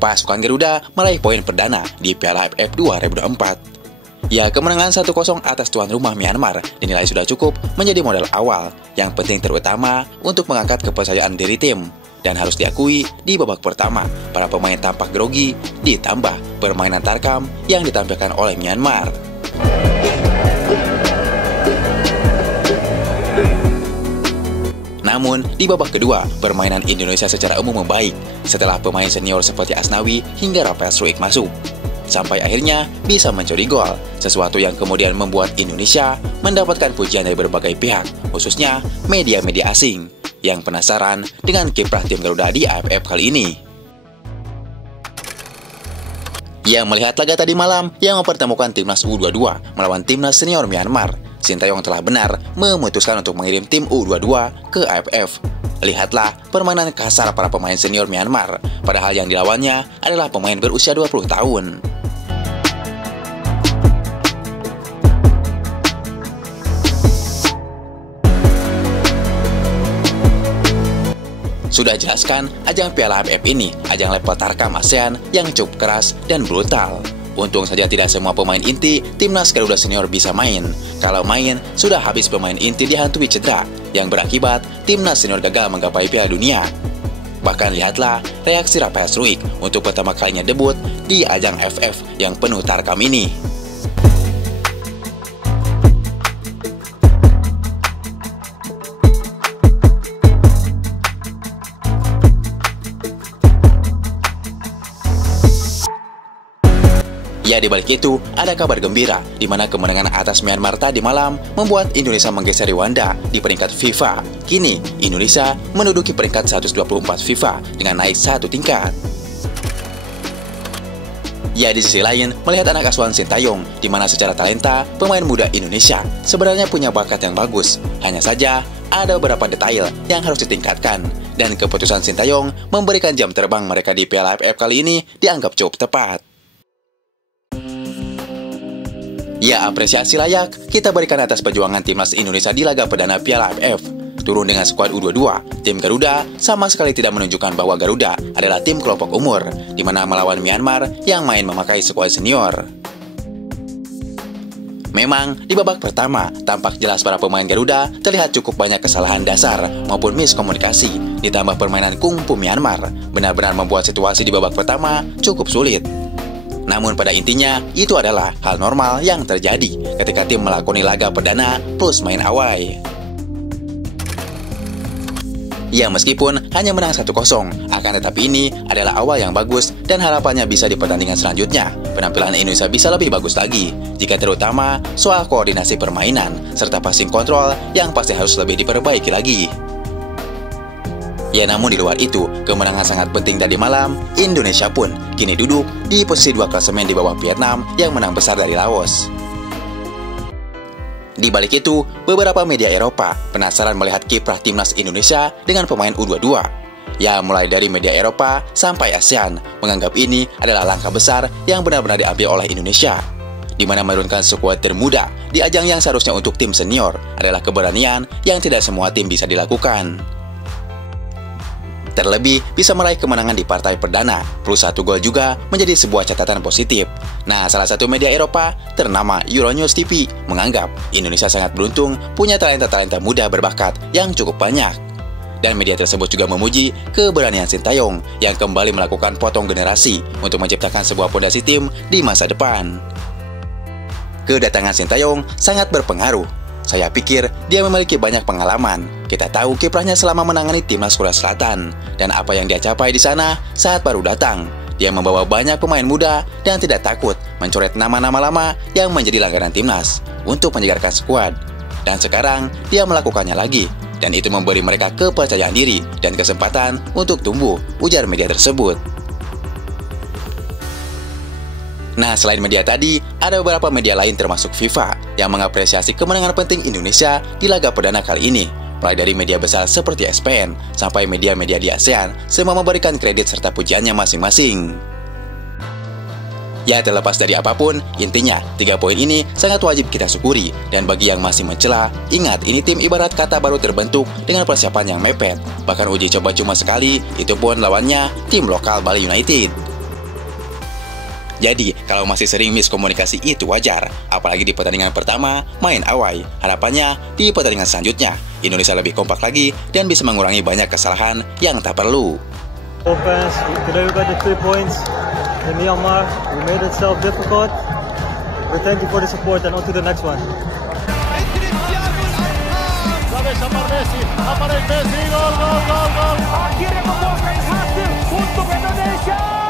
pasukan Garuda meraih poin perdana di Piala AFF 2024. Ya, kemenangan 1-0 atas tuan rumah Myanmar dinilai sudah cukup menjadi modal awal yang penting terutama untuk mengangkat kepercayaan diri tim. Dan harus diakui, di babak pertama, para pemain tampak grogi, ditambah permainan tarkam yang ditampilkan oleh Myanmar. Namun, di babak kedua, permainan Indonesia secara umum membaik setelah pemain senior seperti Asnawi hingga Rafael Struijk masuk. Sampai akhirnya bisa mencuri gol, sesuatu yang kemudian membuat Indonesia mendapatkan pujian dari berbagai pihak, khususnya media-media asing, yang penasaran dengan kiprah tim Garuda di AFF kali ini. Yang melihat laga tadi malam yang mempertemukan timnas U22 melawan timnas senior Myanmar, Sintayong telah benar memutuskan untuk mengirim tim U22 ke AFF. Lihatlah permainan kasar para pemain senior Myanmar, padahal yang dilawannya adalah pemain berusia 20 tahun. Sudah jelaskan, ajang Piala AFF ini ajang level tarkam ASEAN yang cukup keras dan brutal. Untung saja tidak semua pemain inti timnas Garuda Senior bisa main. Kalau main, sudah habis pemain inti dihantui cedera, yang berakibat timnas senior gagal menggapai Piala Dunia. Bahkan lihatlah reaksi Rafael Struijk untuk pertama kalinya debut di ajang AFF yang penuh tarkam ini. Ya, di balik itu, ada kabar gembira, di mana kemenangan atas Myanmar tadi malam membuat Indonesia menggeser Rwanda di peringkat FIFA. Kini, Indonesia menduduki peringkat 124 FIFA dengan naik satu tingkat. Ya, di sisi lain, melihat anak asuhan Sintayong, di mana secara talenta, pemain muda Indonesia sebenarnya punya bakat yang bagus. Hanya saja, ada beberapa detail yang harus ditingkatkan. Dan keputusan Sintayong memberikan jam terbang mereka di Piala AFF kali ini dianggap cukup tepat. Ya, apresiasi layak kita berikan atas perjuangan timnas Indonesia di laga perdana Piala AFF. Turun dengan skuad U22, tim Garuda sama sekali tidak menunjukkan bahwa Garuda adalah tim kelompok umur, di mana melawan Myanmar yang main memakai skuad senior. Memang, di babak pertama, tampak jelas para pemain Garuda terlihat cukup banyak kesalahan dasar maupun miskomunikasi, ditambah permainan kungfu Myanmar, benar-benar membuat situasi di babak pertama cukup sulit. Namun pada intinya, itu adalah hal normal yang terjadi ketika tim melakoni laga perdana plus main away. Ya, meskipun hanya menang 1-0, akan tetapi ini adalah awal yang bagus dan harapannya bisa di pertandingan selanjutnya penampilan Indonesia bisa lebih bagus lagi, jika terutama soal koordinasi permainan serta passing control yang pasti harus lebih diperbaiki lagi. Ya, namun di luar itu, kemenangan sangat penting tadi malam. Indonesia pun kini duduk di posisi 2 klasemen di bawah Vietnam yang menang besar dari Laos. Di balik itu, beberapa media Eropa penasaran melihat kiprah timnas Indonesia dengan pemain U22. Ya, mulai dari media Eropa sampai ASEAN menganggap ini adalah langkah besar yang benar-benar diambil oleh Indonesia, di mana menurunkan skuad termuda di ajang yang seharusnya untuk tim senior adalah keberanian yang tidak semua tim bisa dilakukan. Terlebih, bisa meraih kemenangan di partai perdana, plus 1 gol juga menjadi sebuah catatan positif. Nah, salah satu media Eropa, ternama Euronews TV, menganggap Indonesia sangat beruntung punya talenta-talenta muda berbakat yang cukup banyak. Dan media tersebut juga memuji keberanian Sintayong yang kembali melakukan potong generasi untuk menciptakan sebuah fondasi tim di masa depan. Kedatangan Sintayong sangat berpengaruh. Saya pikir dia memiliki banyak pengalaman. Kita tahu kiprahnya selama menangani timnas Korea Selatan dan apa yang dia capai di sana saat baru datang. Dia membawa banyak pemain muda dan tidak takut mencoret nama-nama lama yang menjadi langganan timnas untuk menyegarkan skuad. Dan sekarang dia melakukannya lagi, dan itu memberi mereka kepercayaan diri dan kesempatan untuk tumbuh, ujar media tersebut. Nah, selain media tadi, ada beberapa media lain termasuk FIFA yang mengapresiasi kemenangan penting Indonesia di laga perdana kali ini. Mulai dari media besar seperti ESPN sampai media-media di ASEAN, semua memberikan kredit serta pujiannya masing-masing. Ya, terlepas dari apapun, intinya 3 poin ini sangat wajib kita syukuri. Dan bagi yang masih mencela, ingat ini tim ibarat kata baru terbentuk dengan persiapan yang mepet. Bahkan uji coba cuma sekali, itu pun lawannya tim lokal Bali United. Jadi, kalau masih sering miskomunikasi itu wajar, apalagi di pertandingan pertama, main awai. Harapannya, di pertandingan selanjutnya, Indonesia lebih kompak lagi dan bisa mengurangi banyak kesalahan yang tak perlu. Offense, today we got the 3 points in Myanmar. We made it self-difficult. We thank you for the support and on to the next one. Messi, aparece Messi, gol, gol, gol, gol. Akhirnya membuahkan hasil untuk Indonesia.